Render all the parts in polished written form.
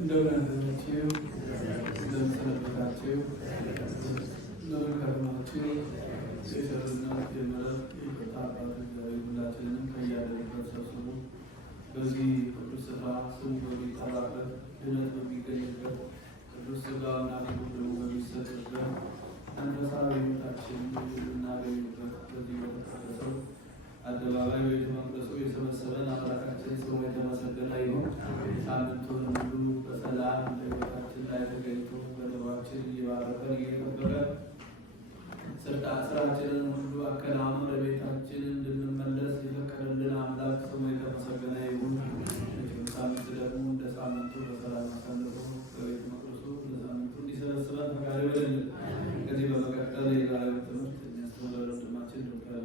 እንደምናደራችሁ እንደምሰነበታችሁ እንደምንከረማችሁ የቸርነት የምሕረት የይቅርታ አባት እግዚአብሔር ሁላችንንም ከያለንበት ሰብስቦ በዚህ ቅዱስ ስፍራ ስሙ በሚጠራበት ድነት በሚገኝበት ቅዱስ ሥጋውና ደሙ ደግሞ በሚሰጥበት መንፈሳዊ ሕይወታችን የምናገኝበት በዚህ በተቀደሰው አደባባይ ቤተ መቅደሱ የሰበሰበን አምላካችን ስሙ የተመሰገነ ይሁን። ሳምንቱን ሁሉ በሰላም በሕይወታችን ላይ ተገኝቶ በልባችን እየባረከን እየጠበቀን ስራችንን ሁሉ አከናውነን ወደ ቤታችን እንድንመለስ የፈቀደልን አምላክ ስሙ የተመሰገነ ይሁን። ሳምንት ደግሞ እንደ ሳምንቱ በሰላም አሳልፎ በቤተ መቅደሱ ለሳምንቱ እንዲሰበስበን ፈቃዱ ይሁንልን። ከዚህ በመቀጠል የዛሬው ትምህርት የሚያስተምረን ወንድማችን ዶክተር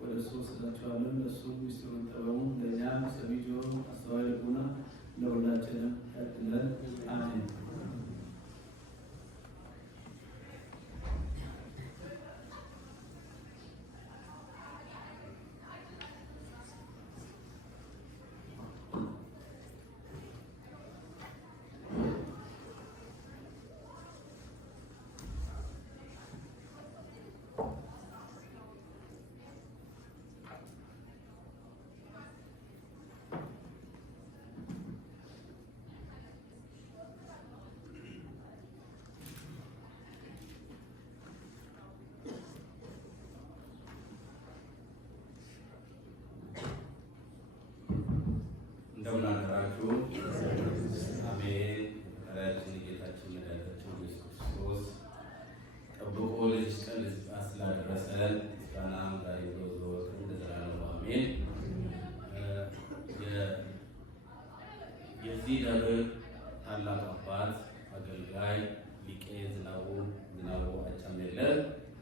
ወደ እሱ ወስዳቸዋለን። ለእሱ ሚስጥሩን ጥበቡን ለእኛ ሰሚ ጆሮ አስተዋይ ልቡና ለሁላችንም ያድለን። አሜን። እንደምን አደራችሁ? አሜን። ፈጣሪያችን ጌታችን መድኃኒታችን ኢየሱስ ክርስቶስ ጠብቆ ለዚህ ቀን ስላደረሰን ምስጋና ዛሬ ዘወትር ለዘላለሙ አሜን። የዚህ ደብር ታላቅ አባት አገልጋይ ሊቀ ዝናቡ አቻሜለ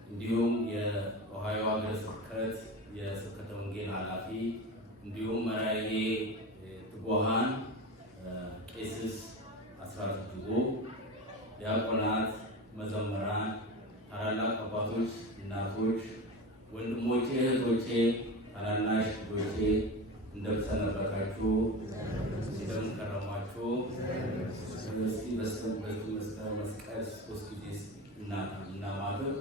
እንዲሁም የኦሃዮ ሀገረ ስብከት የስብከተ ወንጌል ኃላፊ እንዲሁም መራሄ ትጉሃን ቄስስ አስራት እጅጉ፣ ዲያቆናት፣ መዘምራን፣ ታላላቅ አባቶች፣ እናቶች፣ ወንድሞቼ፣ እህቶቼ፣ ታናናሽ ልጆቼ እንደምሰነበታችሁ እንደምን ከረማችሁ? እስኪ መስቀል ሶስት ጊዜ እናማግብ።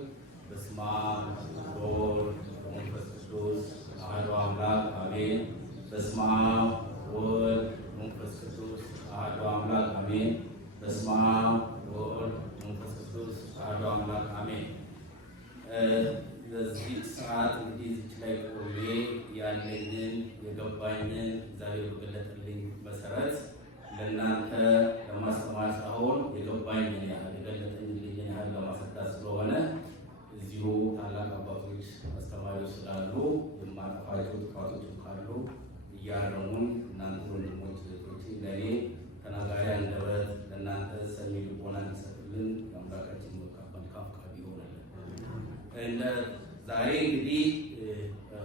በስመ አብ ወወልድ ወመንፈስ ቅዱስ አሐዱ አምላክ አሜን። በስመ አብ ወወልድ ወመንፈስ ቅዱስ አሐዱ አምላክ አሜን። በስመ አብ ወወልድ ወመንፈስ ቅዱስ አሐዱ አምላክ አሜን። በዚህ ሰዓት እንግዲህ እዚች ላይ ቆሜ ያለኝን የገባኝን እግዚአብሔር በገለጠልኝ መሰረት ለእናንተ ለማስተማር ሳይሆን የገባኝን ያህል የገለጠልኝን ያህል ለማስረዳት ስለሆነ እዚሁ ታላቅ አባቶች አስተማሪዎች ስላሉ የማጠፋቸው ጥፋቶች ካሉ እያረሙን እናንተ ወንድሞች እህቶች ለእኔ ተናጋሪ አንደበት ለእናንተ ሰሚ ልቦና እንዲሰጥልን የአምላካችን መልካም ፈቃዱ ይሆንልን። ዛሬ እንግዲህ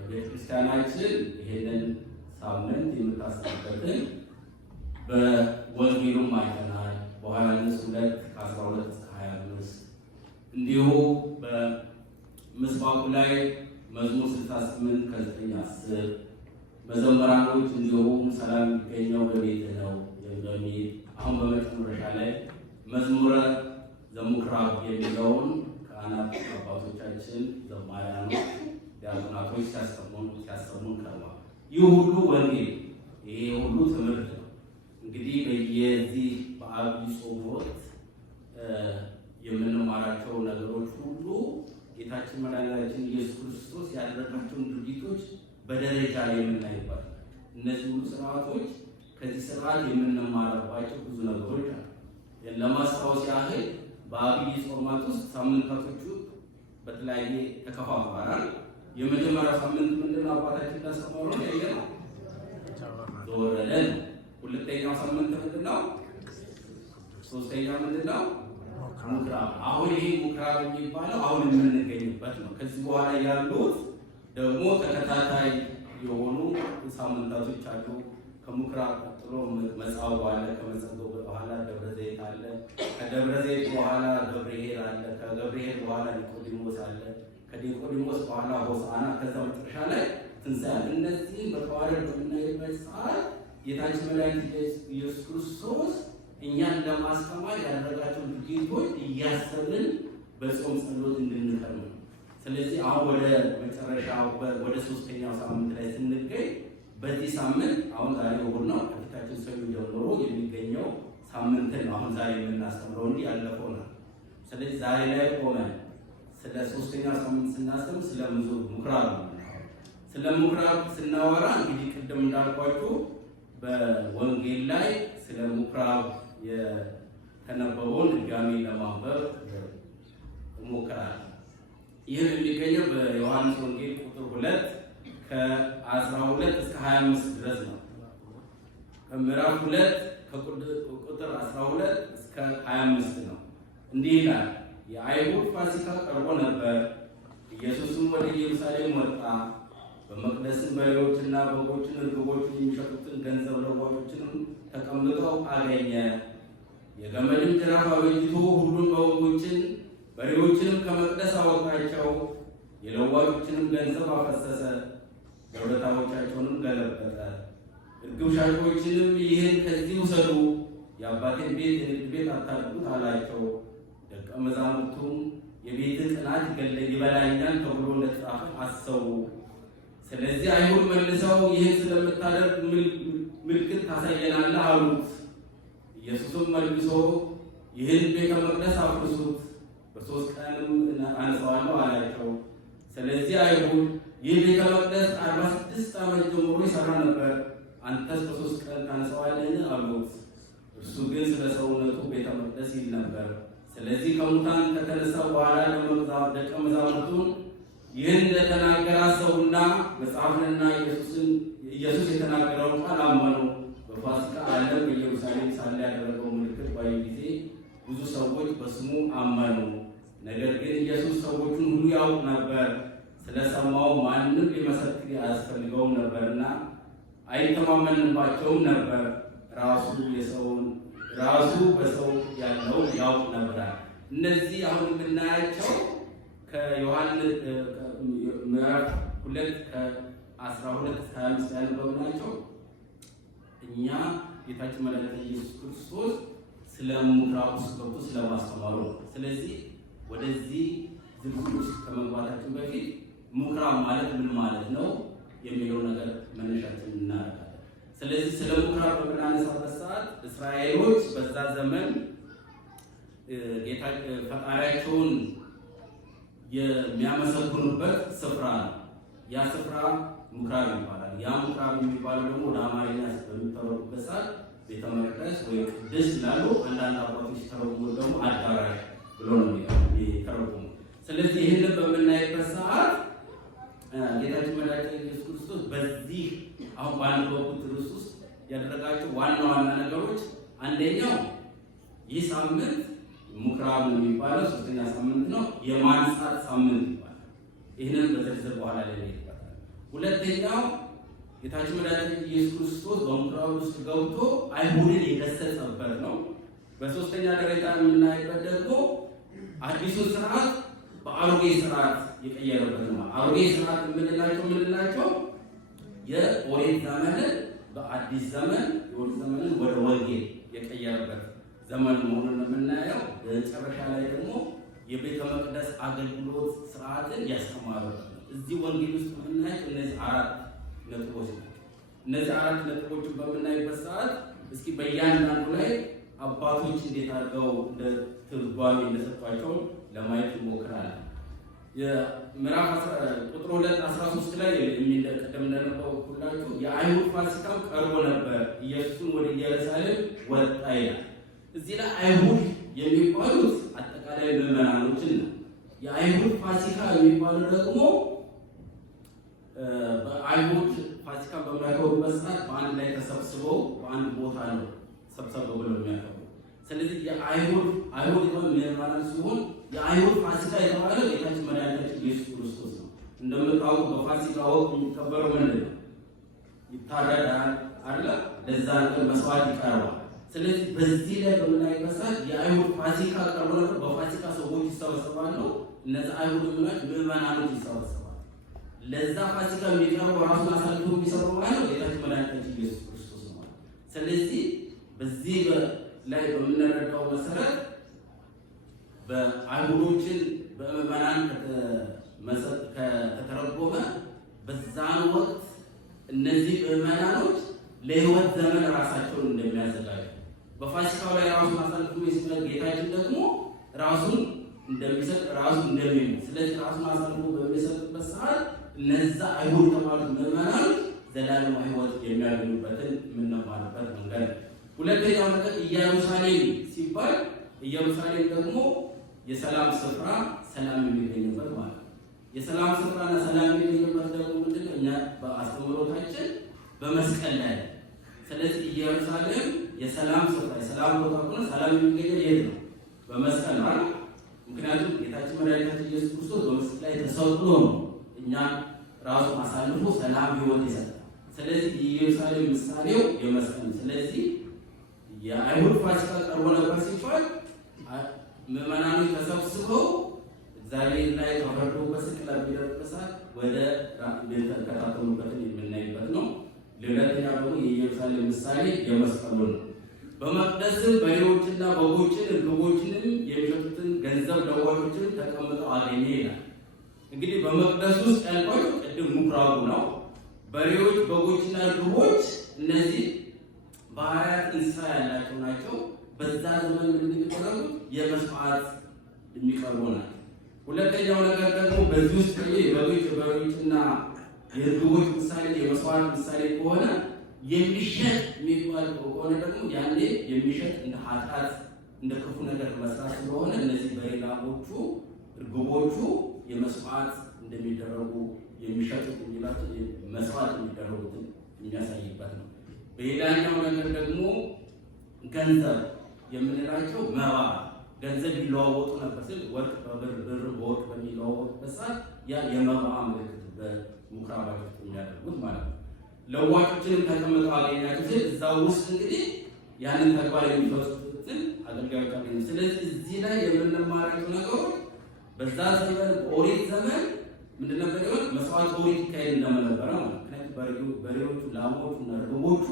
ቤተክርስቲያናችን ይሄንን ሳምንት የምታስብበትን በወንጌሉም አይተናል። በዮሐንስ 2:12 እስከ 25 እንዲሁ በምስባኩ ላይ መዝሙር 68 ከ9-10 መዘምራኖች እንዲሁም ሰላም የሚገኘው በቤትህ ነው የሚል አሁን በመጨረሻ ላይ መዝሙረ ዘምኩራብ የሚለውን ካህናት አባቶቻችን ዘማሪያኖች ዲያቆናቶች ሲያሰሙን ከርመዋል። ይህ ሁሉ ወንጌል ይሄ ሁሉ ትምህርት ነው። እንግዲህ በየዚህ በዐቢይ ጾም ወቅት የምንማራቸው ነገሮች ሁሉ ጌታችን መድኃኒታችን ኢየሱስ ክርስቶስ ያደረጋቸውን ድርጊቶች በደረጃ ላይ የምናይባት እነዚህ ሁሉ ስርዓቶች ከዚህ ስርዓት የምንማርባቸው ብዙ ነገሮች አሉ። ለማስታወስ ያህል በዐቢይ ጾማት ውስጥ ሳምንታቶቹ በተለያየ ተከፋፍለዋል። የመጀመሪያው ሳምንት ምንድነው? አባታችን እንዳስተማሩ ያየነው ዘወረደ። ሁለተኛው ሳምንት ምንድነው? ሶስተኛው ምንድነው? ምኩራብ። አሁን ይሄ ምኩራብ የሚባለው አሁን የምንገኝበት ነው። ከዚህ በኋላ ያሉት ደግሞ ተከታታይ የሆኑ ሳምንታቶች አሉ። ከምኩራብ ቀጥሎ መጻጉዕ አለ። ከመጻጉዕ በኋላ ደብረ ዘይት አለ። ከደብረ ዘይት በኋላ ገብርኄር አለ። ከገብርኄር በኋላ ኒቆዲሞስ አለ። ከኒቆዲሞስ በኋላ ሆሳዕና፣ ከዛ መጨረሻ ላይ ትንሣኤ። እነዚህ በተዋረድ በምናይበት ሰዓት ጌታችን መድኃኒታችን ኢየሱስ ክርስቶስ እኛን ለማስተማር ያደረጋቸውን ድርጊቶች እያሰብን በጾም ጸሎት እንድንከርም ነው። ስለዚህ አሁን ወደ መጨረሻው ወደ 3ኛው ሳምንት ላይ ስንገኝ በዚህ ሳምንት አሁን ዛሬ እሑድ ነው። ከፊታችን ሰኞ ጀምሮ የሚገኘው ሳምንትን አሁን ዛሬ የምናስተምረው እንዲህ ያለፈው ነው። ስለዚህ ዛሬ ላይ ቆመን ስለ 3ኛው ሳምንት ስናስተምር ስለ ምኩራብ ነው። ስለ ምኩራብ ስናወራ እንግዲህ ቅድም እንዳልኳችሁ በወንጌል ላይ ስለ ምኩራብ የተነበበውን ድጋሚ ለማንበብ እሞክራለሁ። ይህም የሚገኘው በዮሐንስ ወንጌል ቁጥር 2 ከ12 እስከ 25 ድረስ ነው። ከምዕራፍ 2 ከቁጥር 12 እስከ 25 ነው። እንዲህ ይላል። የአይሁድ ፋሲካ ቀርቦ ነበር። ኢየሱስም ወደ ኢየሩሳሌም ወጣ። በመቅደስም በሬዎችና በጎችን፣ ርግቦችን የሚሸጡትን ገንዘብ ለዋጮችንም ተቀምጠው አገኘ። የገመድም ጅራፍ አበጅቶ ሁሉን በጎችን በሬዎችንም ከመቅደስ አወጣቸው። የለዋጮችንም ገንዘብ አፈሰሰ፣ ገበታዎቻቸውንም ገለበጠ። እርግብ ሻጮችንም ይህን ከዚህ ውሰዱ፣ የአባቴን ቤት የንግድ ቤት አታድርጉት አላቸው። ደቀ መዛሙርቱም የቤትህ ቅናት ይበላኛል ተብሎ እንደተጻፈ አሰቡ። ስለዚህ አይሁድ መልሰው ይህን ስለምታደርግ ምልክት ታሳየናለህ አሉት። ኢየሱስም መልሶ ይህን ቤተ መቅደስ አፍርሱት፣ በ3 ቀንም አነሳዋለሁ አላቸው። ስለዚህ አይሁድ ይህ ቤተ መቅደስ 46 ዓመት ጀምሮ ይሰራ ነበር፣ አንተስ በ3 ቀን ታነሳዋለህን አሉት። እርሱ ግን ስለ ሰውነቱ ቤተ መቅደስ ይል ነበር። ስለዚህ ከሙታን ከተነሳ በኋላ ደቀ መዛሙርቱን ይህን እንደተናገረ አሰቡና መጽሐፍንና ኢየሱስ የተናገረውን ቃል አመኑ። በፋሲካ ዕለት በኢየሩሳሌም ሳለ ያደረገው ምልክት ባዩ ጊዜ ብዙ ሰዎች በስሙ አመኑ። ነገር ግን ኢየሱስ ሰዎቹን ሁሉ ያውቅ ነበር፣ ስለሰማው ማንም ሊመሰክር አያስፈልገውም ነበርና አይተማመንባቸውም ነበር። ራሱ በሰው ያለውን ያውቅ ነበር። እነዚህ አሁን የምናያቸው ከዮሐንስ ምዕራፍ 2 ከ12 እስከ 25 ያነበብናቸው እኛ ጌታችን መድኃኒታችን ኢየሱስ ክርስቶስ ስለ ምኩራብ ውስጥ ገብቶ ስለማስተማሩ ነው። ስለዚህ ወደዚህ ዝርዝር ውስጥ ከመግባታችን በፊት ምኩራብ ማለት ምን ማለት ነው የሚለው ነገር መነሻችን እናደርጋለን። ስለዚህ ስለ ምኩራብ በምናነሳበት ሰዓት እስራኤሎች በዛ ዘመን ጌታ ፈጣሪያቸውን የሚያመሰግኑበት ስፍራ ነው። ያ ስፍራ ምኩራብ ይባላል። ያ ምኩራብ የሚባለው ደግሞ ወደ አማርኛ በሚተረጉበት ሰዓት ቤተ መቅደስ ወይ ቅድስት ይላሉ። አንዳንድ አባቶች ተረጉሞ ደግሞ አዳራሽ ብሎ ነው የሚተረጉሙ። ስለዚህ ይህንን በምናይበት ሰዓት ጌታችን መድኃኒታችን ኢየሱስ ክርስቶስ በዚህ አሁን ባነበብኩት ርዕስ ውስጥ ያደረጋቸው ዋና ዋና ነገሮች አንደኛው ይህ ሳምንት ምኩራብ የሚባለው 3ኛ ሳምንት ነው። የማንጻት ሳምንት ይባላል። ይህንን በዝርዝር በኋላ ላይ ይባላል። ሁለተኛው ጌታችን መድኃኒታችን ኢየሱስ ክርስቶስ በምኩራብ ውስጥ ገብቶ አይሁድን የገሰጸበት ነው። በሶስተኛ ደረጃ የምናይበት ደግሞ አዲሱን ስርዓት በአሮጌ ስርዓት የቀየረበት ነው። አሮጌ ስርዓት የምንላቸው የኦሪት ዘመንን በአዲስ ዘመን የኦሪት ዘመንን ወደ ወንጌል የቀየረበት ዘመን መሆኑን የምናየው። በመጨረሻ ላይ ደግሞ የቤተ መቅደስ አገልግሎት ስርዓትን ያስተማረበት ነው። እዚህ ወንጌል ውስጥ የምናየው እነዚህ 4 ነጥቦች ናቸው። እነዚህ 4 ነጥቦችን በምናይበት ሰዓት እስኪ በእያንዳንዱ ላይ አባቶች እንዴት አድርገው እንደ ትርጓሜ እንደሰጧቸው ለማየት እንሞክራለን። የምዕራፍ ቁጥር 2:13 ላይ የሚቀደም እንደነበርኩላችሁ የአይሁድ ፋሲካም ቀርቦ ነበር፣ ኢየሱስም ወደ ኢየሩሳሌም ወጣ ይላል። እዚህ ላይ አይሁድ የሚባሉት አጠቃላይ ምዕመናኖችን ነው። የአይሁድ ፋሲካ የሚባሉ ደግሞ በአይሁድ ፋሲካ በሚያከብሩበት ሰዓት በአንድ ላይ ተሰብስበው በአንድ ቦታ ነው ሰብሰብ ብለው የሚያከብሩ። ስለዚህ የአይሁድ የሆነ ምዕመናን ሲሆን የአይሁድ ፋሲካ የተባለው ጌታችን መድኃኒታችን ኢየሱስ ክርስቶስ ነው። እንደምታውቁ በፋሲካ ወቅት የሚከበረው ምንድን ነው? ይታረዳል አይደል? ለዛ ነገር መስዋዕት ይቀርባል። ስለዚህ በዚህ ላይ በምናይበት ሰዓት የአይሁድ ፋሲካ ቀርቦ ነበር። በፋሲካ ሰዎች ይሰበሰባሉ። እነዚህ አይሁድ ምዕመናኖች ይሰበሰባሉ። ለዛ ፋሲካ የሚቀርበው ራሱን አሳልፎ የሚሰጠው ማለት ጌታችን መድኃኒታችን ኢየሱስ ክርስቶስ ነው። በዚህ ላይ በምንረዳው መሰረት በአይሁዶችን በምዕመናን ከተተረጎመ በዛን ወቅት እነዚህ ምዕመናኖች ለሕይወት ዘመን ራሳቸውን እንደሚያዘጋጁ በፋሲካው ላይ ራሱን አሳልፎ የሰጠ ጌታችን ደግሞ ራሱን እንደሚሰጥ ራሱ እንደሚሞት፣ ስለዚህ ራሱን አሳልፎ በሚሰጥበት ሰዓት እነዛ አይሁድ የተባሉት ምዕመናኖች ዘላለማዊ ሕይወት የሚያገኙበትን የምንማርበት መንገድ ነው። ሁለተኛው ነገር ኢየሩሳሌም ሲባል ኢየሩሳሌም ደግሞ የሰላም ስፍራ፣ ሰላም የሚገኝበት ማለት ነው። የሰላም ስፍራና ሰላም የሚገኝበት ደግሞ ምንድነው? እኛ በአስተምህሮታችን በመስቀል ላይ። ስለዚህ ኢየሩሳሌም የሰላም ስፍራ፣ የሰላም ቦታ ሆነ ሰላም የሚገኘው የት ነው? በመስቀል ነው። ምክንያቱም ጌታችን መድኃኒታችን ኢየሱስ ክርስቶስ በመስቀል ላይ ተሰቅሎ ነው እኛ ራሱ አሳልፎ ሰላም ሕይወት ይሰጣል። ስለዚህ የኢየሩሳሌም ምሳሌው የመስቀል ነው። ስለዚህ የአይሁድ ፋሲካ ቀርቦ ነበር ሲባል ምዕመናኖች ተሰብስበው እግዚአብሔር ላይ ተፈርዶ በስቅለት ቢደርሳት ወደ የተከታተሉበትን የምናይበት ነው። ሁለተኛ ደግሞ የኢየሩሳሌም ምሳሌ የመስቀሉ ነው። በመቅደስም በሬዎችና በጎችን እርግቦችንም የሚሸጡትን ገንዘብ ለዋጮችን ተቀምጠው አገኘ ይላል። እንግዲህ በመቅደስ ውስጥ ያልኳቸው ቅድም ምኩራቡ ነው። በሬዎች፣ በጎችና እርግቦች እነዚህ ባህሪያት እንስሳ ያላቸው ናቸው። በዛ ዘመን የሚቀርቡ የመስዋዕት የሚቀርቡ ናቸው። ሁለተኛው ነገር ደግሞ በዚህ ውስጥ በሬዎችና የእርግቦች ምሳሌ የመስዋዕት ምሳሌ ከሆነ የሚሸጥ የሚባል ከሆነ ደግሞ ያኔ የሚሸጥ እንደ ኃጢአት እንደ ክፉ ነገር መስራት ስለሆነ እነዚህ በሬላቦቹ እርግቦቹ የመስዋዕት እንደሚደረጉ የሚሸጡት የሚላቸው መስዋዕት የሚደረጉትን የሚያሳይበት ነው። በሌላኛው ነገር ደግሞ ገንዘብ የምንላቸው መባ ገንዘብ ይለዋወጡ ነበር ሲል ወርቅ በብር ብር በወርቅ በሚለዋወጡበት ሰዓት ያ የመባ ምልክት በምኩራባቸው የሚያደርጉት ማለት ነው። ለዋጮችንም ተቀምጠው አገኛቸው ሲል እዛ ውስጥ እንግዲህ ያንን ተግባር የሚፈጽሙትን አገልጋዮች አገኙ። ስለዚህ እዚህ ላይ የምንማራቸው ነገሮች በዛ ዘመን በኦሪት ዘመን ምንድን ነበር ይሆን መስዋዕት ኦሪት ይካሄድ እንደነበረ ማለት ነው። ምክንያቱም በሬዎቹ ላሞቹ እና እርግቦቹ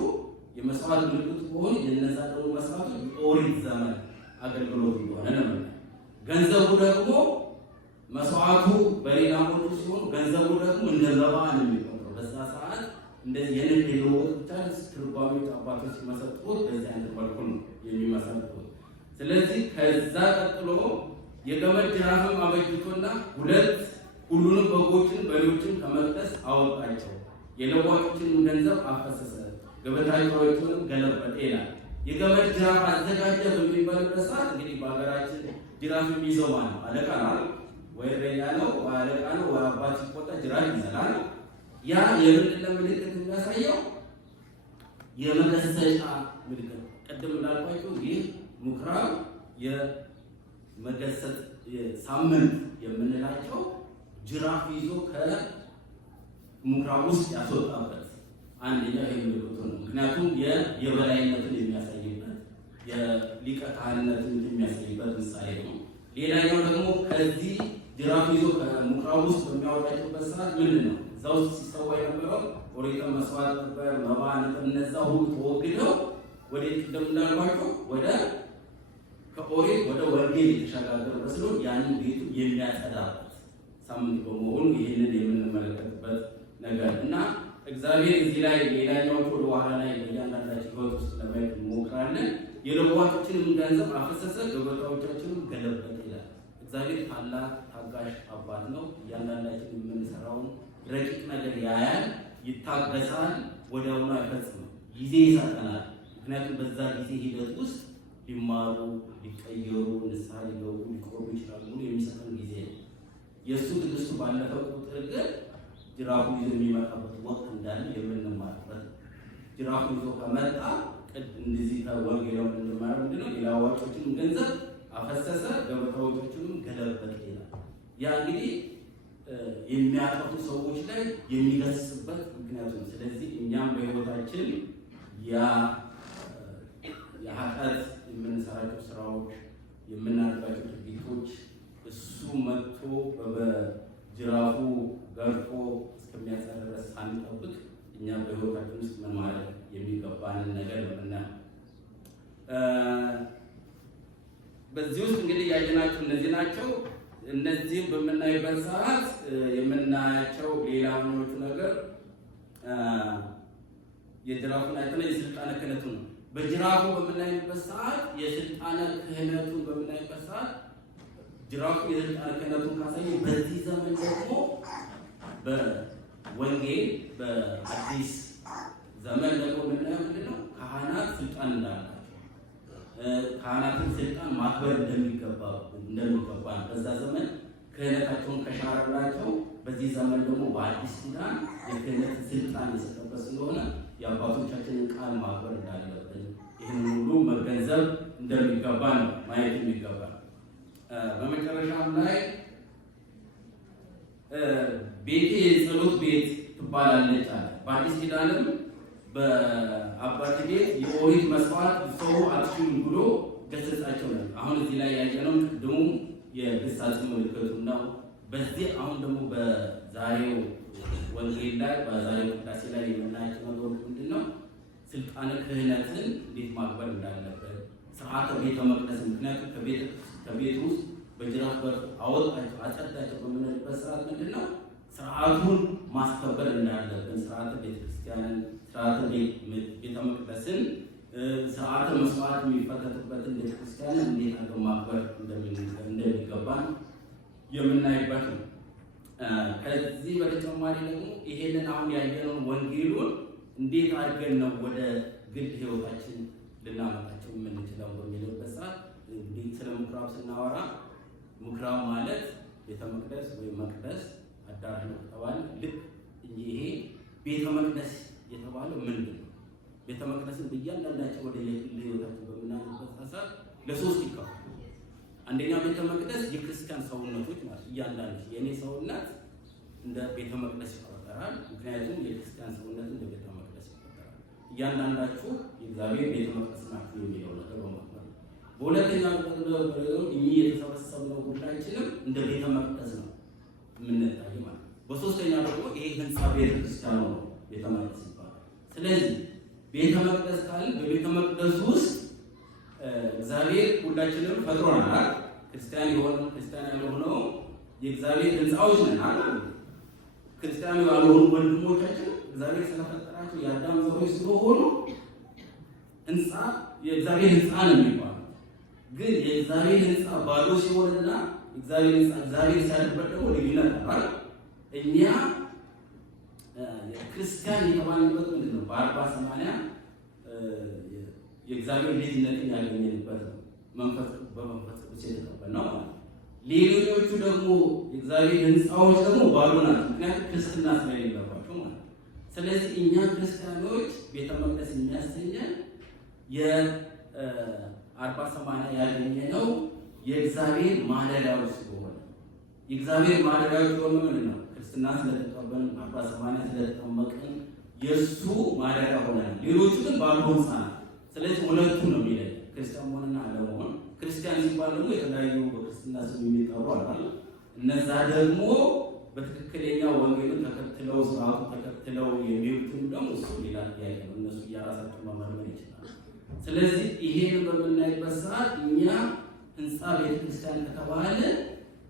የመስዋዕት ምልክት ከሆኑ የነዛ ደግሞ መስዋዕቱ ኦሪት ዘመን አገልግሎት እንደሆነ ነው። ገንዘቡ ደግሞ መስዋዕቱ በሬላሞቹ ሲሆን ገንዘቡ ደግሞ እንደ መባ ነው የሚቆጥረው። በዛ ሰዓት እንደዚህ የንግድ ልውውጥ ብቻ ትርጓሜዎች አባቶች ሲመሰጥሩት በዚህ አይነት መልኩ ነው የሚመሰጥሩት። ስለዚህ ከዛ ቀጥሎ የገመድ ጅራፍም አበጅቶና ሁሉንም በጎችን በሬዎችን ከመቅደስ አወጣቸው፣ የለዋጮችንም ገንዘብ አፈሰሰ፣ ገበታቸውንም ገለበጠ ይላል። የገመድ ጅራፍ አዘጋጀ በሚባልበት ሰዓት እንግዲህ በሀገራችን ጅራፍ የሚይዘው ማለት ነው አለቃ ነው ወይ እረኛ ነው ወይ አለቃ ነው ወይ አባት ሲቆጣ ጅራፍ ይዘላል። ያ የምንድነው ምልክት የሚያሳየው የመገሰጫ ምልክት። ቅድም እንዳልኳችሁ ይህ ምኩራብ የመገሰጥ ሳምንት የምንላቸው ጅራፍ ይዞ ከምኩራብ ውስጥ ያስወጣበት አንደኛ ይሄ ምልክቱ ነው። ምክንያቱም የበላይነትን የሚያሳይበት የሊቀ ካህንነትን የሚያሳይበት ምሳሌ ነው። ሌላኛው ደግሞ ከዚህ ጅራፍ ይዞ ከምኩራብ ውስጥ በሚያወጣበት ሰዓት ምንድን ነው እዛ ውስጥ ሲሰዋ የነበረው ኦሪት መስዋዕት ነበር፣ መባ ነበር። እነዛ ሁሉ ተወግደው ወደ ቅድም እንዳልኳቸው ወደ ከኦሪት ወደ ወንጌል የተሸጋገረበት ስለሆነ ያንን ቤቱ የሚያጸዳበት ሳምንት በመሆኑ ይህንን የምንመለከትበት ነገር እና እግዚአብሔር እዚህ ላይ ሌላኛዎቹ ወደ ኋላ ላይ በእያንዳንዳችን ሕይወት ውስጥ ለማየት እንሞክራለን። የለዋጮችንም ገንዘብ አፈሰሰ፣ ገበታዎቻችንም ገለበጠ ይላል። እግዚአብሔር ታላቅ ታጋሽ አባት ነው። እያንዳንዳችን የምንሰራውን ረቂቅ ነገር ያያል፣ ይታገሳል፣ ወዲያውኑ አይፈጽምም፣ ጊዜ ይሰጠናል። ምክንያቱም በዛ ጊዜ ሂደት ውስጥ ሊማሩ፣ ሊቀየሩ፣ ንስሐ ሊገቡ፣ ሊቆሙ ይችላሉ የሚሰጠን ጊዜ ነው። የእሱ ትዕግስቱ ባለፈ ቁጥር ግን ጅራፉ ይዞ የሚመጣበት ወቅት እንዳለ የምንማርበት። ጅራፉ ይዞ ከመጣ እንደዚህ ከወንጌል እንደማረው ምንድነው የለዋጮችንም ገንዘብ አፈሰሰ፣ ገበታዎቻቸውንም ገለበጠ ይላል። ያ እንግዲህ የሚያጠፉ ሰዎች ላይ የሚገስጽበት ምክንያቱ ነው። ስለዚህ እኛም በሕይወታችን የኃጢአት የምንሰራቸው ስራዎች የምናደርጋቸው ድርጊቶች እሱ መጥቶ በጅራፉ ገርፎ እስከሚያጸዳ ድረስ ሳንጠብቅ እኛም በሕይወታችን ውስጥ ምን ማድረግ የሚገባንን ነገር ነው። በዚህ ውስጥ እንግዲህ ያየናቸው እነዚህ ናቸው። እነዚህም በምናይበት ሰዓት የምናያቸው ሌላኞቹ ነገር የጅራፉን አይተን የስልጣነ ክህነቱ ነው። በጅራፉ በምናይበት ሰዓት የስልጣነ ክህነቱን በምናይበት ሰዓት ጅራፉ የስልጣነ ክህነቱን ካሳየ፣ በዚህ ዘመን ደግሞ በወንጌል በአዲስ ዘመን ደግሞ የምናየው ምንድን ነው? ካህናት ስልጣን እንዳላቸው ካህናትን ስልጣን ማክበር እንደሚገባ ነው። በዛ ዘመን ክህነታቸውን ከሻረላቸው፣ በዚህ ዘመን ደግሞ በአዲስ ኪዳን የክህነት ስልጣን የሰጠበት ስለሆነ የአባቶቻችንን ቃል ማክበር እንዳለብን ይህን ሁሉ መገንዘብ እንደሚገባ ነው ማየት የሚገባ። በመጨረሻም ላይ ቤቴ የጸሎት ቤት ትባላለች አለ። በአዲስ ኪዳንም በአባት ቤት የኦሪት መስዋዕት ሰው አትሽም ብሎ ገሰጻቸው ነው። አሁን እዚህ ላይ ያየነው ቅድሙ የግሳጽ ምልክቱ ነው። በዚህ አሁን ደግሞ በዛሬው ወንጌል ላይ በዛሬው ቅዳሴ ላይ የምናያቸው ነገሮች ምንድን ነው? ስልጣነ ክህነትን እንዴት ማክበር እንዳለበት፣ ስርዓተ ቤተ መቅደስ፣ ምክንያቱም ከቤት ውስጥ በጅራፍ በር አወጣቸው አጸዳቸው በምንልበት ሰዓት ምንድን ነው ስርዓቱን ማስከበር እንዳለብን፣ ስርዓተ ቤተክርስቲያንን፣ ስርዓተ ቤተ መቅደስን፣ ስርዓተ መስዋዕት የሚፈተትበትን ቤተክርስቲያንን እንዴት አድርገን ማክበር እንደሚገባን የምናይበት ነው። ከዚህ በተጨማሪ ደግሞ ይሄንን አሁን ያየነውን ወንጌሉን እንዴት አድርገን ነው ወደ ግል ህይወታችን ልናመጣቸው የምንችለው በሚልበት ሰዓት እንግዲህ ስለ ምኩራብ ስናወራ ምኩራብ ማለት ቤተ መቅደስ ወይም መቅደስ አዳራሽ ነው ከተባለ ልክ ይሄ ቤተ መቅደስ የተባለው ምንድን ነው? ቤተ መቅደስን በእያንዳንዳቸው ወደ የግል ህይወታችን በምናመጣበት ሰዓት ለሶስት ይከፋል። አንደኛ ቤተ መቅደስ የክርስቲያን ሰውነቶች ማለት እያንዳንዱ የኔ ሰውነት እንደ ቤተ መቅደስ ይቆጠራል። ምክንያቱም የክርስቲያን ሰውነት እንደ ቤተ መቅደስ ይቆጠራል። እያንዳንዳችሁ የእግዚአብሔር ቤተ መቅደስ ናችሁ የሚለው ነገር በማክበር፣ በሁለተኛ ደግሞ እኚህ የተሰበሰብነው ሁላችንም እንደ ቤተ መቅደስ ነው የምንታይ ማለት። በሶስተኛ ደግሞ ይሄ ህንፃ ቤተ ክርስቲያኑ ነው ቤተ መቅደስ ይባላል። ስለዚህ ቤተ መቅደስ ካለ በቤተ መቅደስ ውስጥ እግዚአብሔር ሁላችንም ፈጥሮናል። ክርስቲያን የሆነ ክርስቲያን ያልሆነው የእግዚአብሔር ህንፃዎች ነን። ክርስቲያን ያልሆኑ ወንድሞቻችን እግዚአብሔር ስለፈጠራቸው የአዳም ዘሮች ስለሆኑ ህንፃ የእግዚአብሔር ህንፃ ነው የሚባለው። ግን የእግዚአብሔር ህንፃ ባዶ ሲሆንና እግዚአብሔር ህንፃ እግዚአብሔር ሲያድርበት ደግሞ ልዩነት አለ። እኛ ክርስቲያን የተባልንበት ምንድን ነው? በ40/80 የእግዚአብሔር ልጅነትን ያገኘንበት ነው። በመንፈስ ቅዱስ የተቀበልነው ማለት ነው። ሌሎቹ ደግሞ የእግዚአብሔር ህንፃዎች ደግሞ ባዶ ናቸው፣ ምክንያቱም ክርስትና ስለሌለባቸው ማለት ነው። ስለዚህ እኛ ክርስቲያኖች ቤተ መቅደስ የሚያሰኘን የ40/80 ያገኘነው የእግዚአብሔር ማደሪያዎች ስለሆነ የእግዚአብሔር ማደሪያዎች ሆኖ ምንድን ነው? ክርስትና ስለተቀበልን 40/80 ስለተጠመቅን የእሱ ማደሪያ ሆነናል። ሌሎቹ ግን ባዶ ህንፃ ናቸው። ስለዚህ ሁለቱ ነው የሚለይ ክርስቲያን መሆንና አለመሆን። ክርስቲያን ሲባል ደግሞ የተለያዩ በክርስትና ስም የሚጠሩ አሉ። እነዛ ደግሞ በትክክለኛ ወንጌልን ተከትለው ስርዓቱ ተከትለው የሚሉትን ደግሞ እሱ ሌላ ጥያቄ ነው። እነሱ እያራሳቸው መመርመር ይችላል። ስለዚህ ይሄን በምናይበት ሰዓት እኛ ህንፃ ቤተክርስቲያን ከተባለ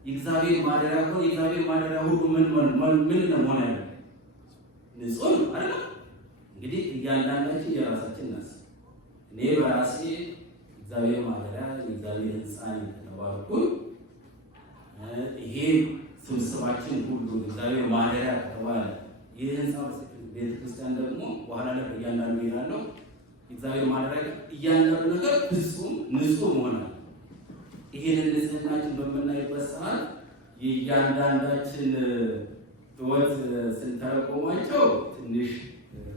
የእግዚአብሔር ማደሪያ ነው። የእግዚአብሔር ማደሪያ ሁሉ ምን ነው መሆን ያለ ንጹህ ነው አይደል? እንግዲህ እያንዳንዳችን የራሳችን ናስ እኔ በራሴ እግዚአብሔር ማደሪያ የእግዚአብሔር ህንፃ ከተባልኩኝ ይሄ ስብስባችን ሁሉ እግዚአብሔር ማደሪያ ከተባለ ይህ ህንፃ ቤተክርስቲያን ደግሞ በኋላ ላይ እያንዳንዱ ይላለው እግዚአብሔር ማደሪያ እያንዳንዱ ነገር ፍጹም ንጹህ መሆን ነው። ይሄንን ንጽህናችን በምናይበት ሰዓት የእያንዳንዳችን ህይወት ስንተረጎማቸው ትንሽ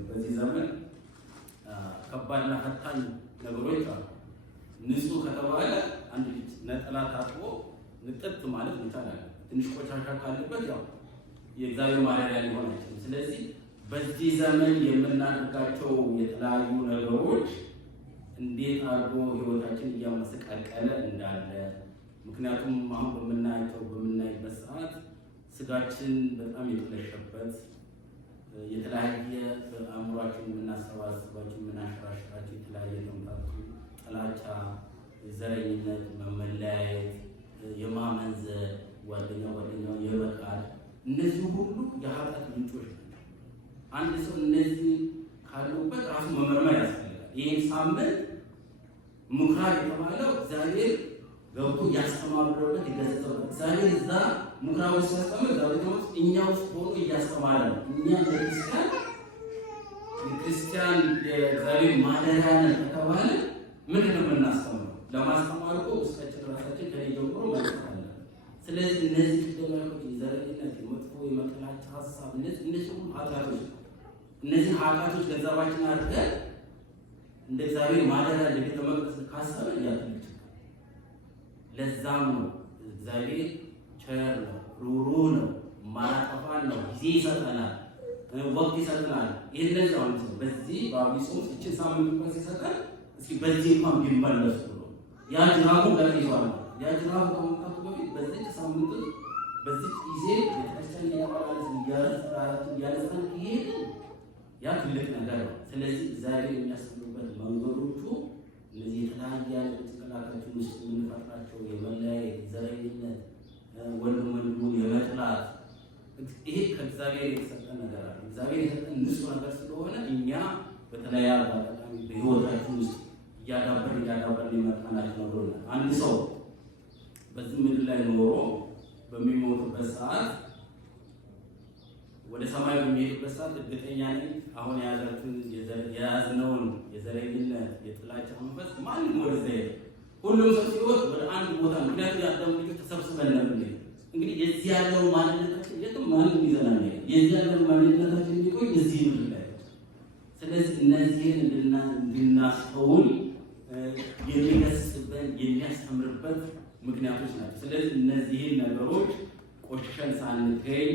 በዚህ ዘመን ከባድና ፈታኝ ነገሮች አሉ። ንጹህ ከተባለ አንድ ልጅ ነጠላ ታጥቦ ንጥት ማለት ይቻላል። ትንሽ ቆሻሻ ካለበት ያው የእግዚአብሔር ማደሪያ ሊሆን አይችልም። ስለዚህ በዚህ ዘመን የምናደርጋቸው የተለያዩ ነገሮች እንዴት አድርጎ ህይወታችን እያመሰቃቀለ እንዳለ፣ ምክንያቱም አሁን በምናይበት ሰዓት ስጋችን በጣም የተለሸበት የተለያየ አእምሯችን የምናሰባስባቸው የምናሸራሽራቸው የተለያየ ተምታቱ ጥላቻ፣ ጥላቻ፣ ዘረኝነት፣ መመለያየት፣ የማመንዘር፣ ጓደኛው የመጣል እነዚህ ሁሉ የኃጢአት ምንጮች ናቸው። አንድ ሰው እነዚህ ካሉበት ራሱ መመርመር ያስፈልጋል። ይህን ሳምንት ምኩራብ የተባለው እግዚአብሔር ገብቶ እያስተማረበት የገለጸበት እግዚአብሔር እዛ ምኩራብ ውስጥ ሲያስተምር እኛ ውስጥ ሆኖ እያስተማረ ነው። እኛ ክርስቲያን የእግዚአብሔር ማደሪያ ነን ከተባለ ምንድን ነው የምናስተምረው? ለማስተማር እኮ ውስጣችን ራሳችን ከኔ ጀምሮ ማለት አለ። ስለዚህ እነዚህ ቅደማዎች የዘረኝነት፣ የመጥፎ የመጥላቻ ሀሳብ እነዚህ ሁሉ ኃጢአቶች ነው። እነዚህ ኃጢአቶች ገንዘባችን አድርገን እንደ እግዚአብሔር ማደሪያ እንደ ቤተ መቅደስ ካሰብን ያትልች። ለዛም ነው እግዚአብሔር ቸር ነው፣ ሩህሩህ ነው፣ ማያጠፋን ነው፣ ጊዜ ይሰጠናል፣ ወቅት ይሰጠናል። ይህን ለዚህ አሁን በዚህ በአብይ ጾም እችን ሳምንት እንኳን ሲሰጠን እስኪ በዚህ እንኳን ቢመለሱ ብሎ ያ ጅራፉ ገይዟል። ያ ጅራፉ ከመምጣቱ በፊት በዚህ ሳምንት በዚህ ጊዜ ቤተክርስቲያን እያመላለስን እያነሳን ይሄድን ያ ትልቅ ነገር ነው። ስለዚህ እግዚአብሔር የሚያስተምሩበት መንገዶቹ እነዚህ የተለያየ ጭንቅላታችን ውስጥ የምንፈጥራቸው የመለያየት፣ ዘረኝነት፣ ወንድም ወንድሙን የመጥላት ይሄ ከእግዚአብሔር የተሰጠን ነገር አለ። እግዚአብሔር የሰጠን ንጹህ ነገር ስለሆነ እኛ በተለያየ አጋጣሚ በሕይወታችን ውስጥ እያዳበርን የመጣናቸው ነው። አንድ ሰው በዚህ ምድር ላይ ኖሮ በሚሞትበት ሰዓት ወደ ሰማይ በሚሄድበት ሰዓት እርግጠኛ ነኝ አሁን የያዝነውን የዘረኝነት የጥላቻ መንፈስ ማንም ወደዛ ሄደ። ሁሉም ሰው ሲወጥ ወደ አንድ ቦታ፣ ምክንያቱም ያዳሙ ልጆች ተሰብስበን ነበር። እንግዲህ የዚህ ያለው ማንነታችን የትም ማንም ይዘናል። የዚህ ያለው ማንነታችን እንዲቆይ እዚህ ምድር ላይ። ስለዚህ እነዚህን እንድናስተውል የሚገስጽብን የሚያስተምርበት ምክንያቶች ናቸው። ስለዚህ እነዚህን ነገሮች ቆሽሸን ሳንገኝ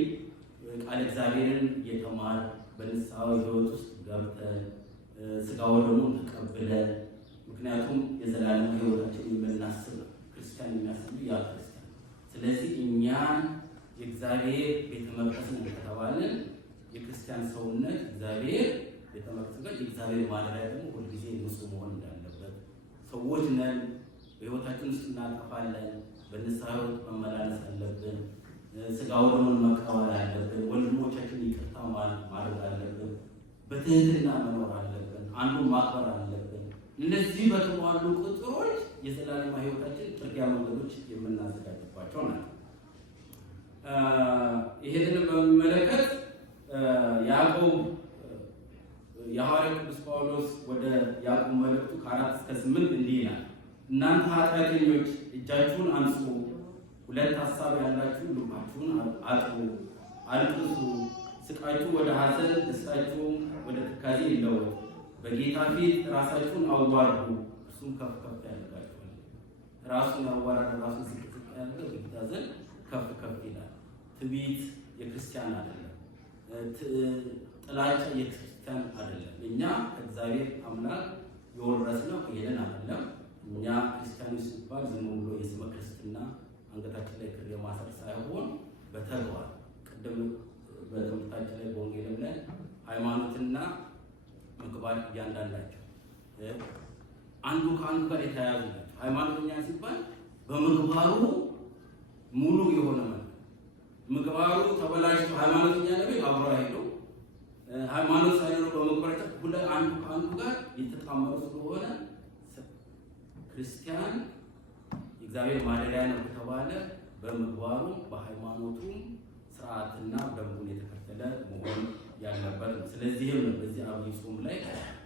ቃል እግዚአብሔርን እየተማር በንስሐዊ ሕይወት ውስጥ ገብተን ስጋው ደግሞ ተቀብለን፣ ምክንያቱም የዘላለም ሕይወታችን የምናስብ ክርስቲያን የሚያስብ ያ ክርስቲያን። ስለዚህ እኛን የእግዚአብሔር ቤተ መቅደስ ነን ከተባልን የክርስቲያን ሰውነት እግዚአብሔር ቤተ መቅደስ ጋር የእግዚአብሔር ማደሪያ ደግሞ ሁልጊዜ ንጹህ መሆን እንዳለበት ሰዎች ነን። በሕይወታችን ውስጥ እናጠፋለን። በንስሐ ሕይወት መመላለስ አለብን። ስጋው ደግሞ መቀበል አለብን። ወንድሞቻችን ይቅርታ ማድረግ አለብን። በትህትና መኖር አለብን። አንዱን ማክበር አለብን። እነዚህ በተሟሉ ቁጥሮች የዘላለም ሕይወታችን ጥርጊያ መንገዶች የምናዘጋጅባቸው ናቸው። ይሄንን በሚመለከት ያዕቆብ የሐዋርያው ቅዱስ ጳውሎስ ወደ ያዕቆብ መልእክቱ 4-8 እንዲህ ይላል፣ እናንተ ኃጢአተኞች እጃችሁን አንጹ፣ ሁለት ሀሳብ ያላችሁ ልባችሁን አጥሩ፣ አልቅሱ፣ ስቃችሁ ወደ ሐዘን፣ ደስታችሁም ወደ ትካዜ ይለወጥ። በጌታ ፊት ራሳችሁን አዋርዱ፣ እርሱም ከፍ ከፍ ያደርጋችኋል። ራሱን ያዋረደ ራሱን ዝቅ ዝቅ ያደርጋል፣ በጌታ ዘንድ ከፍ ከፍ ይላል። ትዕቢት የክርስቲያን አይደለም። ጥላቻ የክርስቲያን አይደለም። እኛ ከእግዚአብሔር አምላክ የወረስነው ይሄንን አይደለም። እኛ ክርስቲያኖች ሲባል ዝም ብሎ የስመ ክርስትና አንገታችን ላይ ክር የማሰር ሳይሆን በተግባር ቅድም በትምህርታችን ላይ በወንጌልም ላይ ሃይማኖትና ምግባር እያንዳንዳቸው አንዱ ከአንዱ ጋር የተያያዙ ናቸው። ሃይማኖተኛ ሲባል በምግባሩ ሙሉ የሆነ ማለት ምግባሩ ተበላሽቶ ሃይማኖተኛ ነበር አብሮ ሄዶ ሃይማኖት ሳይኖር በምግባራቸው ሁለት አንዱ ከአንዱ ጋር የተጣመሩ ስለሆነ ክርስቲያን የእግዚአብሔር ማደሪያ ነው ከተባለ በምግባሩ በሃይማኖቱም ስርዓትና ደንቡን የተከተለ መሆን ያለበት ነው። ስለዚህም ነው በዚህ አብይ ጾም ላይ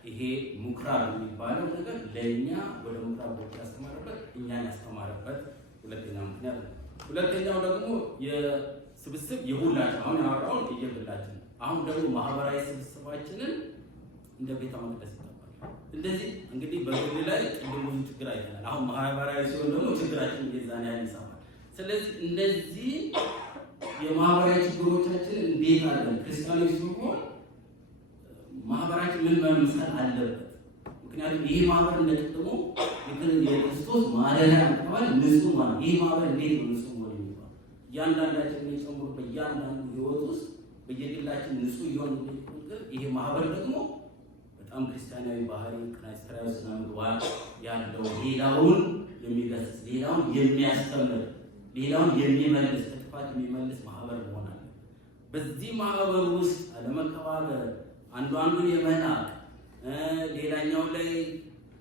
ይሄ ምኩራብ የሚባለው ነገር ለእኛ ወደ ምኩራብ ቦታ ያስተማረበት እኛን ያስተማረበት ሁለተኛው ምክንያት ነው። ሁለተኛው ደግሞ የስብስብ የሁላችን አሁን ያወራውን እየብላችን አሁን ደግሞ ማህበራዊ ስብስባችንን እንደ ቤተ መቅደስ ይጠባል። እንደዚህ እንግዲህ በግል ላይ ቅድም ብዙ ችግር አይተናል። አሁን ማህበራዊ ሲሆን ደግሞ ችግራችን እየዛን ያህል ይሰማል። ስለዚህ እነዚህ የማህበራዊ ችግሮቻችን እንዴት አለን ክርስቲያኖች ሲሆን ማህበራችን ምን መምሰል አለበት? ምክንያቱም ይህ ማህበር እንደጥቅሙ የክርስቶስ ማደሪያ ተባለ ንጹህ ማለት ይህ ማህበር እንዴት ነው ንጹህ ማለት ነው? እያንዳንዳችን የሚጨምሩ በእያንዳንዱ ህይወት ውስጥ በየግላችን ንጹህ ይሆን ቁጥር ይሄ ማህበር ደግሞ በጣም ክርስቲያናዊ ባህሪ ክራይስታዊ ስነ ምግባር ያለው ይሄ ሌላውን የሚገስጽ፣ ሌላውን የሚያስተምር፣ ሌላውን የሚመልስ፣ ከጥፋት የሚመልስ ማህበር መሆን አለ። በዚህ ማህበር ውስጥ አለመከባበር፣ አንዱ አንዱን የመናቅ፣ ሌላኛው ላይ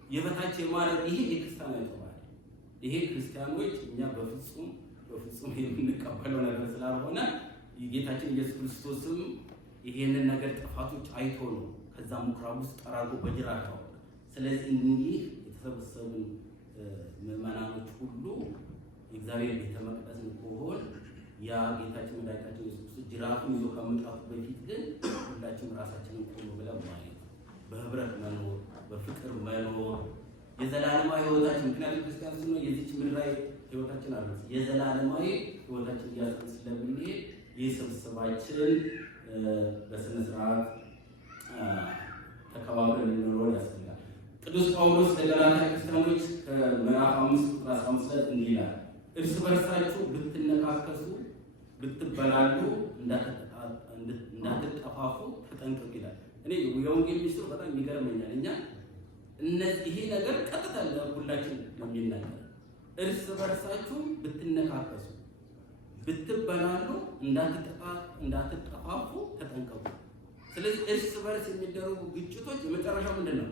የበታች የማድረግ ይሄ የክርስቲያናዊ ተባለ። ይሄ ክርስቲያኖች እኛ በፍጹም የምንቀበለው ነገር ስላልሆነ ጌታችን ኢየሱስ ክርስቶስም ይሄንን ነገር ጥፋቶች አይቶ ነው ከዛ ምኩራብ ውስጥ ጠራርጎ በጅራት ነው። ስለዚህ እንዲህ የተሰበሰቡ ምዕመናኖች ሁሉ የእግዚአብሔር ቤተ መቅደስ ከሆን ያ ጌታችን መድኃኒታችን ኢየሱስ ክርስቶስ ጅራቱን ይዞ ከመምጣቱ በፊት ግን ሁላችንም ራሳችንን ቆም ብለን ማየት፣ በህብረት መኖር፣ በፍቅር መኖር የዘላለማዊ ህይወታችን ምክንያቱም ክርስቲያን ስንሆን የዚች ምድራዊ ህይወታችን አለ የዘላለማዊ ህይወታችን እያሰብን ስለምንሄድ ይህ ስብስባችን በስነ ስርዓት ተከባብረን እንኖር ያስፈልጋል። ቅዱስ ጳውሎስ ለገላትያ ክርስቲያኖች ከምዕራፍ 5 ቁጥር 15 ላይ እንዲህ ይላል፣ እርስ በርሳችሁ ብትነካከሱ ብትበላሉ እንዳትጠፋፉ ተጠንቀቁ ይላል። እኔ የወንጌል ሚስጥር በጣም ይገርመኛል። እኛ ይሄ ነገር ቀጥታ ለሁላችን ነው የሚናገር። እርስ በርሳችሁ ብትነካከሱ ብትበላሉ እንዳትጠፋፉ ተጠንቀቁ። ስለዚህ እርስ በርስ የሚደረጉ ግጭቶች የመጨረሻው ምንድን ነው?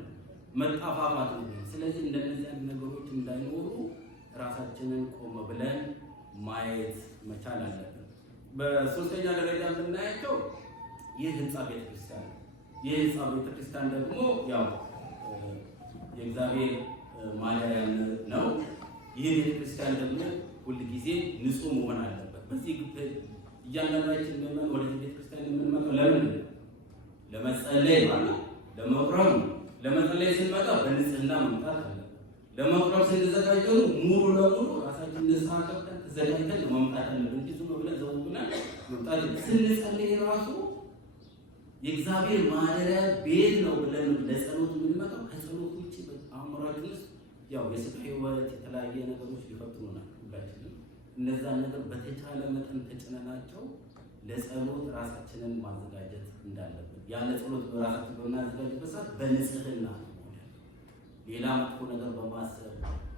መጠፋፋት ነው። ስለዚህ እንደነዚህ አይነት ነገሮች እንዳይኖሩ ራሳችንን ቆም ብለን ማየት መቻል አለብን። በሶስተኛ ደረጃ የምናያቸው ይህ ህንፃ ቤተክርስቲያን ነው። ይህ ህንፃ ቤተክርስቲያን ደግሞ ያው የእግዚአብሔር ማደሪያ ነው። ይህ ቤተክርስቲያን ደግሞ ሁልጊዜ ንጹህ መሆን አለበት። በዚህ እያንዳንዳችን ምዕመን ወደዚህ ቤተክርስቲያን የምንመጣው ለምን? ለመጸለይ ማለት ለመቁረብ ነው። ለመጸለይ ስንመጣ በንጽህና መምጣት አለበት። ለመቁረብ ስንዘጋጅ ሙሉ ለሙሉ ራሳችን ንስሐ ገብተን ተዘጋጅተን መምጣት አለብን እንጂ ዝም ብለን ዘው ብለን መምጣት። ስንጸልይ ራሱ የእግዚአብሔር ማደሪያ ቤት ነው ብለን ለጸሎት የምንመጣው ከጸሎት ውጭ በአእምሯችን ውስጥ ያው የስጋ ህይወት የተለያየ ነገሮች ሊፈትኑናል። ሁላችንም እነዛን ነገር በተቻለ መጠን ተጭነናቸው ለጸሎት ራሳችንን ማዘጋጀት እንዳለብን፣ ያለ ጸሎት በራሳችን በምናዘጋጅበት ሰዓት በንጽህና ሌላ መጥፎ ነገር በማሰብ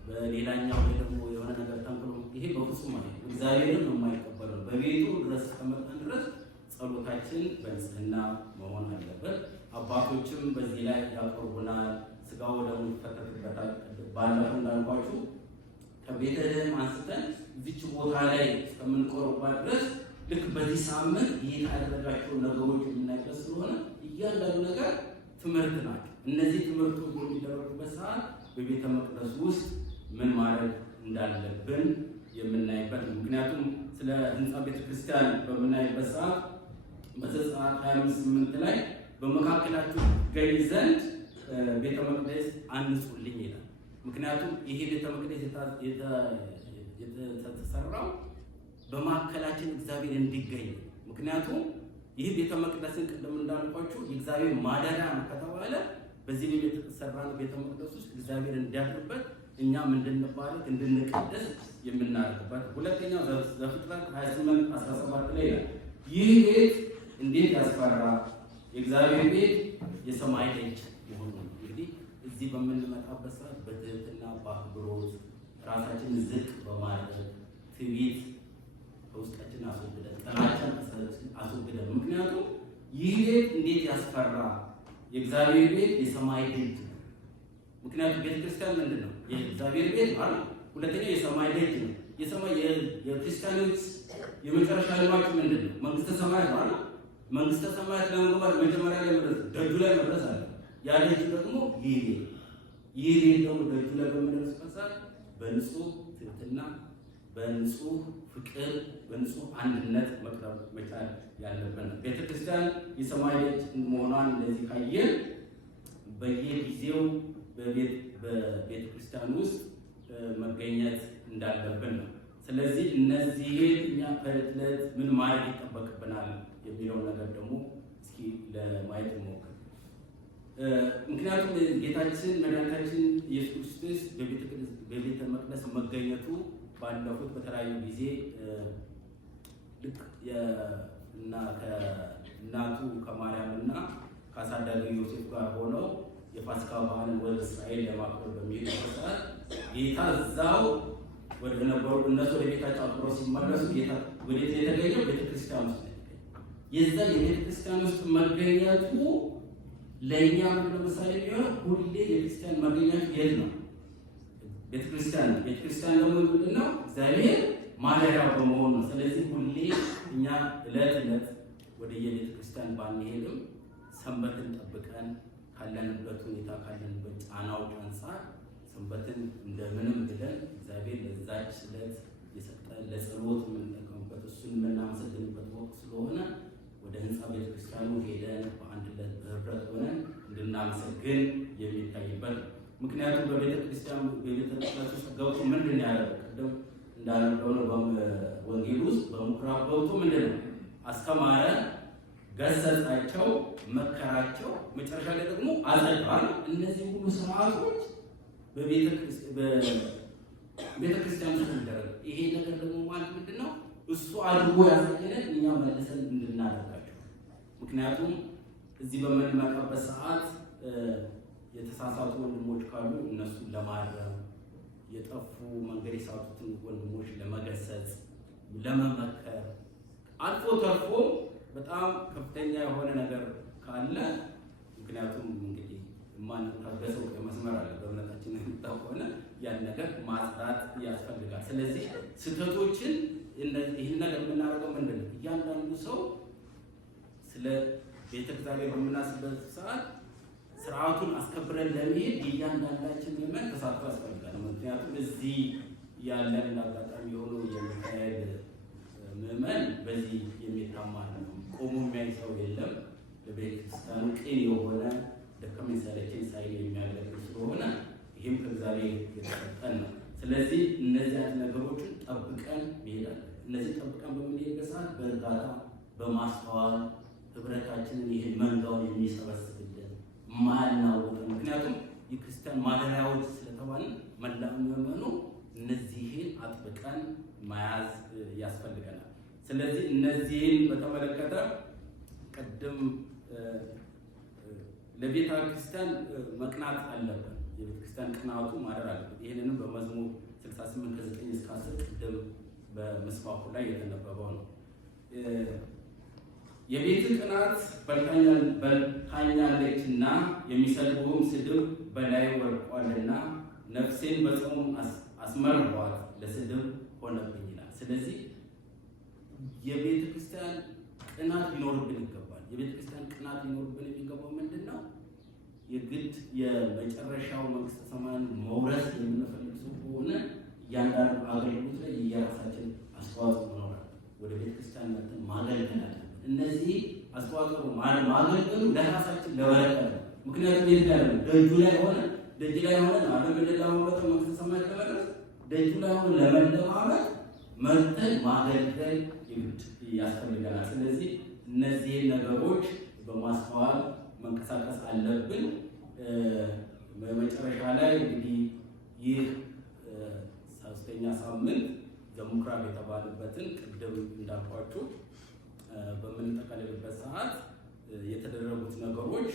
በሌላኛው ላይ ደግሞ የሆነ ነገር ተንክሎ ይሄ በፍጹም ማለት እግዚአብሔርን የማይቀበለው በቤቱ ድረስ ከመጣን ድረስ ጸሎታችን በንጽህና መሆን አለበት። አባቶችም በዚህ ላይ ያቀርቡናል። ስጋው ደግሞ ይፈተትበታል። ባለፈው እንዳልኳችሁ ከቤተልሔም አንስተን እዚች ቦታ ላይ እስከምንቆርባት ድረስ ልክ በዚህ ሳምንት ይህ ያደረጋቸው ነገሮች የምናይበት ስለሆነ እያንዳንዱ ነገር ትምህርት ናቸው። እነዚህ ትምህርቶች የሚደረጉበት ሰዓት በቤተ መቅደስ ውስጥ ምን ማድረግ እንዳለብን የምናይበት ነው። ምክንያቱም ስለ ህንፃ ቤተክርስቲያን በምናይበት ሰዓት በዘጸአት 25:8 ላይ በመካከላችሁ ገኝ ዘንድ ቤተ መቅደስ አንጹልኝ ይላል። ምክንያቱም ይሄ ቤተ መቅደስ የተሰራው በማዕከላችን እግዚአብሔር እንዲገኝ። ምክንያቱም ይህ ቤተ መቅደስን ቅድም እንዳልኳችሁ የእግዚአብሔር ማደሪያ ነው ከተባለ በዚህ ቤት የተሰራ ቤተ መቅደስ ውስጥ እግዚአብሔር እንዲያድርበት እኛም እንድንባረክ እንድንቀደስ የምናደርግበት። ሁለተኛው ዘፍጥረት 28:17 ላይ ነው ይህ ቤት እንዴት ያስፈራ የእግዚአብሔር ቤት የሰማይ ደጅ መሆኑ ነው። እንግዲህ እዚህ በምንመጣበት ሰዓት በትህትና በአክብሮት ራሳችንን ዝቅ በማድረግ ትዕቢት ከውስጣችን አስወግደን ጥላቻን አስወግደን፣ ምክንያቱም ይህ ቤት እንዴት ያስፈራ የእግዚአብሔር ቤት የሰማይ ደጅ ነው። ምክንያቱም ቤተክርስቲያን ምንድን ነው? የእግዚአብሔር ቤት ማለት ሁለተኛው የሰማይ ደጅ ነው። የሰማይ የክርስቲያኖች የመጨረሻ ልማችሁ ምንድን ነው? መንግስተ ሰማያት ማለት መንግስተ ሰማያት ለመግባት መጀመሪያ ላይ መድረስ ደጁ ላይ መድረስ አለ። ያ ደጁ ደግሞ ይህ ቤት ደግሞ ደጁ ላይ በምንደርስበት ሰዓት በንጹህ ትህትና፣ በንጹህ ፍቅር፣ በንጹህ አንድነት መቅረብ መቻል ያለብን። ቤተክርስቲያን የሰማይ ደጅ መሆኗን እንደዚህ ካየን በየጊዜው በቤተክርስቲያን ውስጥ መገኘት እንዳለብን ነው። ስለዚህ እነዚህን እኛ ከዕለት ዕለት ምን ማድረግ ይጠበቅብናል የሚለው ነገር ደግሞ እስኪ ለማየት እንሞክር። ምክንያቱም ጌታችን መድኃኒታችን ኢየሱስ ክርስቶስ በቤተ መቅደስ መገኘቱ ባለፉት በተለያዩ ጊዜ ልክ ከእናቱ ከማርያምና ከአሳዳጊው ዮሴፍ ጋር ሆነው የፋሲካ በዓልን ወደ እስራኤል ለማክበር በሚሄዱበት ሰዓት ጌታ እዛው ወደ ነበሩ እነሱ ወደ ቤታቸው አክብረው ሲመለሱ ጌታ ወደ የተገኘው ቤተክርስቲያን ውስጥ ነው። የዛ የቤተክርስቲያን ውስጥ መገኘቱ ለእኛ ለምሳሌ ቢሆን ሁሌ የቤተክርስቲያን መገኘቱ የት ነው? ቤተክርስቲያን ነው። ቤተክርስቲያን ደግሞ ምንድነው? እግዚአብሔር ማደሪያ በመሆኑ ነው። ስለዚህ ሁሌ እኛ ዕለት ዕለት ወደ የቤተክርስቲያን ባንሄድም ሰንበትን ጠብቀን ካለንበት ሁኔታ ካለንበት ጫናዎች አንፃር ሰንበትን እንደምንም ብለን እግዚአብሔር ለዛች ዕለት የሰጠን ለጸሎት የምንጠቀምበት እሱን የምናመሰግንበት ወቅት ስለሆነ ወደ ህንፃ ቤተክርስቲያኑ ሄደን በአንድነት በህብረት ሆነን እንድናመሰግን የሚታይበት። ምክንያቱም በቤተክርስቲያን ውስጥ ገብቶ ምንድን ያደረገው ቅድም እንዳነበብነው በወንጌል ውስጥ በምኩራብ ገብቶ ምንድን ነው አስተማረ፣ ገሰጻቸው፣ መከራቸው፣ መጨረሻ ላይ ደግሞ አጸድቋል። እነዚህ ሁሉ ስርዓቶች በቤተክርስቲያን ውስጥ ይደረግ። ይሄ ነገር ደግሞ ማለት ምንድን ነው? እሱ አድርጎ ያሳየንን እኛ መልሰን እንድናደርጋቸው። ምክንያቱም እዚህ በምንመጣበት ሰዓት የተሳሳቱ ወንድሞች ካሉ እነሱን ለማረም፣ የጠፉ መንገድ የሳቱትን ወንድሞች ለመገሰጽ፣ ለመመከር አልፎ ተርፎ በጣም ከፍተኛ የሆነ ነገር ካለ ምክንያቱም እንግዲህ የማንታገሰው መስመር አለ በእምነታችን ከሆነ ያን ነገር ማጽዳት ያስፈልጋል። ስለዚህ ስህተቶችን ይህን ነገር የምናደርገው ምንድን ነው? እያንዳንዱ ሰው ስለ ቤተ እግዚአብሔር በምናስበት ሰዓት ስርዓቱን አስከብረን ለመሄድ እያንዳንዳችን ምዕመን ተሳትፎ ያስፈልጋል። ምክንያቱም እዚህ ያለን እንዳጋጣሚ የሆኑ የሚካኤል ምዕመን በዚህ የሚታማ ነው። ቆሞ የሚያይ ሰው የለም። ለቤተክርስቲያኑ ቅን የሆነ ደከመኝ ሰለቸኝ ሳይል የሚያገለግል ስለሆነ ይህም ከእግዚአብሔር የተሰጠን ነው። ስለዚህ እነዚህ አይነት ነገሮችን ጠብቀን መሄዳለን። እነዚህ ጠብቀን በምንሄድበት ሰዓት በእርጋታ በማስተዋል ህብረታችንን ይህን መንጋውን የሚሰበስብልን ማናወጠን። ምክንያቱም የክርስቲያን ማደሪያዎች ስለተባልን መላው ምዕመኑ እነዚህን አጥብቀን መያዝ ያስፈልገናል። ስለዚህ እነዚህን በተመለከተ ቅድም ለቤተ ክርስቲያን መቅናት አለብን። የቤተ ክርስቲያን ቅናቱ ማደር አለበት። ይህንንም በመዝሙር 68 ከ9 እስከ 10 ቅድም በመስባኩ ላይ የተነበበው ነው። የቤት ቅናት በልታኛለችና የሚሰድቡህም ስድብ በላይ ወድቋልና ነፍሴን በጽኑ አስመርሯት ለስድብ ሆነብኝ ይላል። ስለዚህ የቤተ ክርስቲያን ቅናት ሊኖርብን ይገባል። የቤተ ክርስቲያን ቅናት ሊኖርብን የሚገባው ምንድን ነው? የግድ የመጨረሻው መንግስተ ሰማያን መውረስ የምንፈልግ ሰው ከሆነ እያንዳንዱ አገልግሎት ላይ የራሳችን አስተዋጽኦ ይኖራል። ወደ ቤተ ክርስቲያን መጥተን ማገልገል አለብን። እነዚህ አስተዋጽኦ ማገልገሉ ለራሳችን ለበረከት ነው። ምክንያቱም የት ያለ ደጁ ላይ ሆነ ደጅ ላይ ሆነ ዓለም ለላመተ መንግስተ ሰማይ ለመድረስ ደጁ ላይ ሆነ ለመለማመድ መጥተን ማገልገል ይግድ ያስፈልገናል። ስለዚህ እነዚህ ነገሮች በማስተዋል መንቀሳቀስ አለብን። በመጨረሻ ላይ እንግዲህ ይህ ሶስተኛ ሳምንት ዘምኩራብ የተባለበትን ቅድም እንዳልኳችሁ በምንጠቀልልበት ሰዓት የተደረጉት ነገሮች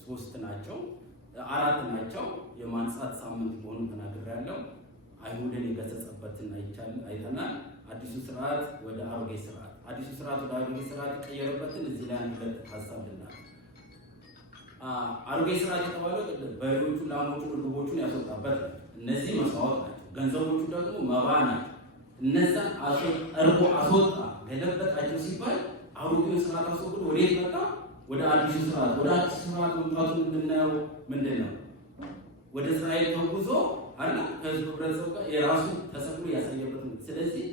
3 ናቸው፣ 4 ናቸው። የማንጻት ሳምንት መሆኑን ተናግሬያለሁ። አይሁድን የገሰጸበትን አይተናል። አዲሱ ስርዓት ወደ አሮጌ ስርዓት፣ አዲሱ ስርዓት ወደ አሮጌ ስርዓት የቀየረበትን እዚህ ላይ አንድ ሀሳብ ልናል። አሮጌ ስርዓት የተባለው በሬዎቹ፣ ላሞቹ፣ እርግቦቹን ያስወጣበት እነዚህ መስዋዕት ናቸው። ገንዘቦቹ ደግሞ መባ ናቸው። እነዛን አርጎ አስወጣ ገለበጣቸው ሲባል አሮጌው ስርዓት አስወግዶ ወዴት መጣ? ወደ አዲሱ ስርዓት። ወደ አዲሱ ስርዓት መምጣቱን የምናየው ምንድን ነው? ወደ እስራኤል ተጉዞ አላ ከህዝብ ህብረተሰብ ጋር የራሱ ተሰቅሎ ያሳየበት ነው። ስለዚህ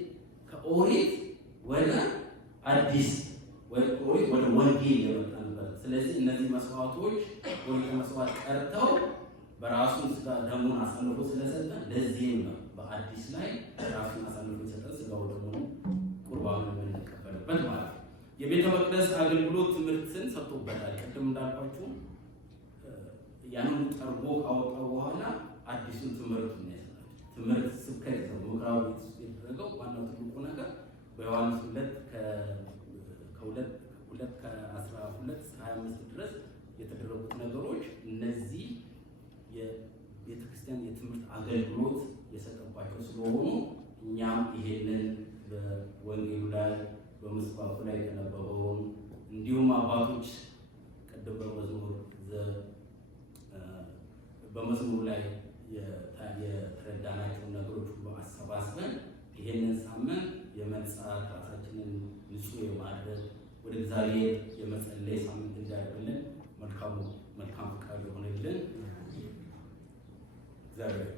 ከኦሪት ወደ አዲስ ወደ ወንጌል የመጣንበት። ስለዚህ እነዚህ መስዋዕቶች ወይም መስዋዕት ቀርተው በራሱ ስጋ ደሙን አሳልፎ ስለሰጠ ለዚህም ነው በአዲስ ላይ ራሱን አሳልፎ የሰጠ ስጋው ደግሞ ቁርባኑን የምንቀበልበት ማለት ነው። የቤተ መቅደስ አገልግሎት ትምህርትን ሰጥቶበታል። ቅድም እንዳልኳችሁ ያንን ጠርጎ ካወጣው በኋላ አዲሱን ትምህርት ነው ያሰጣቸው። ትምህርት ስብከት ነው። ምክራው የተደረገው ዋናው ትልቁ ነገር በዮሐንስ 2:12-25 ድረስ የተደረጉት ነገሮች እነዚህ ቤተክርስቲያን የትምህርት አገልግሎት የሰጠባቸው ስለሆኑ እኛም ይሄንን በወንጌሉ ላይ በምስባኩ ላይ የተነበበውን እንዲሁም አባቶች ቅድም በመዝሙሩ ላይ የተረዳናቸውን ነገሮች ሁሉ አሰባስበን ይሄንን ሳምንት የመንጻት ራሳችንን ንጹህ የማድረግ ወደ እግዚአብሔር የመጸለይ ሳምንት እንዲያደርግልን መልካም ፈቃድ ይሆንልን። እግዚአብሔር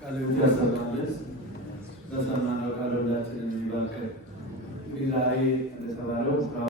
ቃል ያሰማልን። በሰማነው ቃል ሁላችንን ይባርከን።